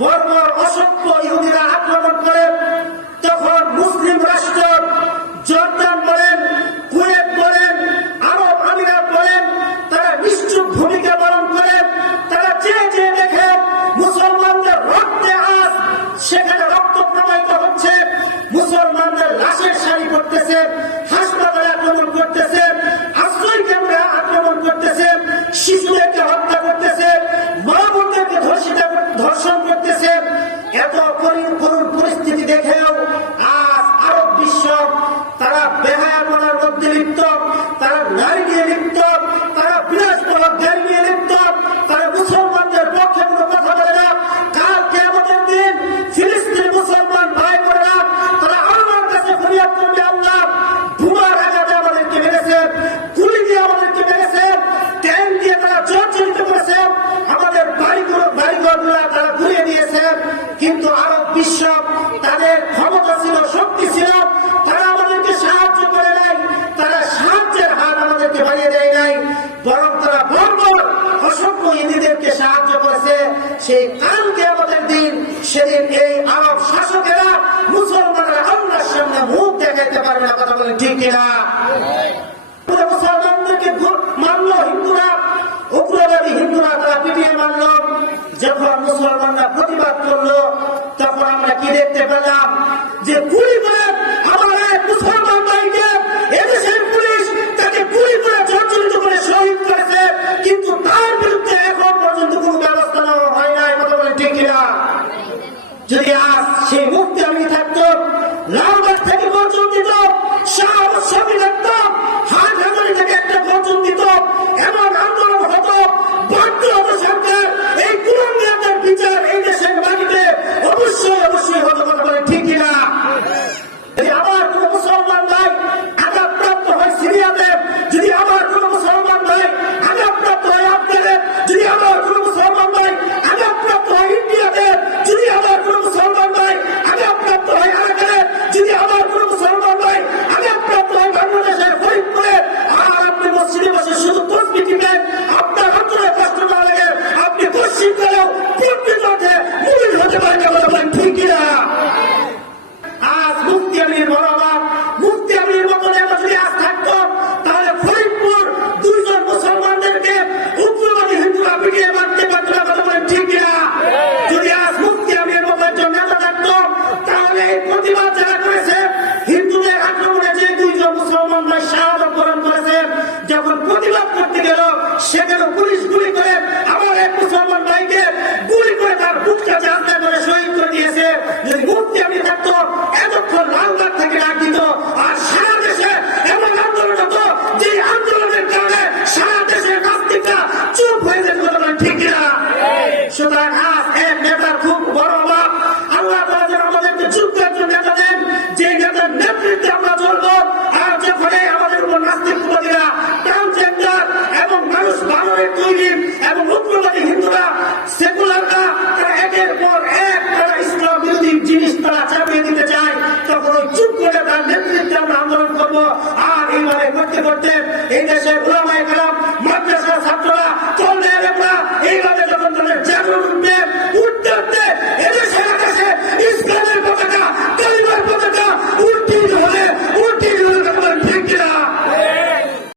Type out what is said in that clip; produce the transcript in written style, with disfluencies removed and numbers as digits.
বর্বর অসভ্য ইহুদিরা আক্রমণ করে, তখন মুসলিম রাষ্ট্র জর্দান বলেন, কুয়েত বলেন, আরব আমিরাত বলেন, তারা নিশ্চুপ ভূমিকা পালন করেন। তারা চেয়ে চেয়ে দেখেন মুসলমানদের রক্তে আজ সেখানে রক্ত প্রবাহিত হচ্ছে, মুসলমানদের লাশের সারি করতেছে, হাসপাতালে আক্রমণ করতেছে, আশ্রয় কেন্দ্রে আক্রমণ করতেছে, শিশুদেরকে হত্যা করতেছে, মা বোনদেরকে ধর্ষণ করতেছে। এত করুণ পরিস্থিতি দেখেও আজ আরব বিশ্ব তারা বেহায়াপনার মধ্যে লিপ্ত, তারা নারী নিয়ে লিপ্ত, তারা বিলাসবহুল গাড়ি নিয়ে লিপ্ত, তারা মুসলমানদের পক্ষে কোনো কথা বলে না। কাল কিয়ামতের দিন ফিলিস্তিনি মুসলমান ভাই বোনেরা তারা আল্লাহর কাছে ফরিয়াদ করবে, আল্লাহ বোমার আঘাতে আমাদেরকে মেরেছে, গুলি দিয়ে আমাদেরকে মেরেছে, ট্যাঙ্ক দিয়ে তারা জর্জরিত করেছে, আমাদের বাড়িঘরগুলো তারা ঘুরিয়ে দিয়েছে। কিন্তু আরব বিশ্ব তাদের ক্ষমতা ছিল, শক্তি ছিল, তারা আমাদেরকে সাহায্য করে নাই, তারা সাহায্যের হাত আমাদেরকে বাড়িয়ে দেয় নাই, বরং তারা বর্বর অসংখ্য ইহুদিদেরকে সাহায্য করেছে। সেই কালকে আমাদের দিন, সেদিন এই আরব শাসকেরা মুসলমানরা আল্লাহর সামনে মুখ দেখাইতে পারবে না। কথা বলেন ঠিক কিনা? মুসলমানদেরকে মানলো হিন্দুরা, উগ্রবাদী হিন্দুরা তারা পিটিয়ে মারল। যখন মুসলমানরা প্রতিবাদ করলো, তখন আমরা কি দেখতে পেলাম যে গুলি করে আমার এক মুসলমান ভাইকে এদেশের পুলিশ তাকে গুলি করে জর্জরিত করে শহীদ করেছে, কিন্তু তার বিরুদ্ধে এখন পর্যন্ত কোন ব্যবস্থা নেওয়া হয় নাই। কথা বলে ঠিক কিনা? যদি আজ সেই মুক্তি আমি থাকতো, লালবাগ থেকে গর্জন দিত, শাহী থাকতো, হাটহাজারি থেকে একটা গর্জন দিত, এমন আন্দোলন হতো, বাধ্য হতো সরকার এই কুলাঙ্গারদের বিচার এই দেশের মাটিতে অবশ্যই অবশ্যই হতো। কথা বলে ঠিক কিনা? যদি আমার কোন মুসলমান ভাই আঘাতপ্রাপ্ত হয় সিরিয়াতে, যদি আমার কোন মুসলমান ভাই আঘাতপ্রাপ্ত হয় আফগানে, যদি আমার কোন মুসলমান ভাই আঘাতপ্রাপ্ত হয় ইন্ডিয়াতে, যদি আমার কোন মুসলমান ভাই আঘাতপ্রাপ্ত হয় আরাকানে, যদি আমার কোন মুসলমান ভাই আঘাতপ্রাপ্ত হয় বাংলাদেশের ফরিদপুরে, আর আপনি মসজিদে বসে শুধু তসবিহ দিবেন, আপনার অন্তরে কষ্ট না লাগে, আপনি পশ্চিম গেলেও পূর্ব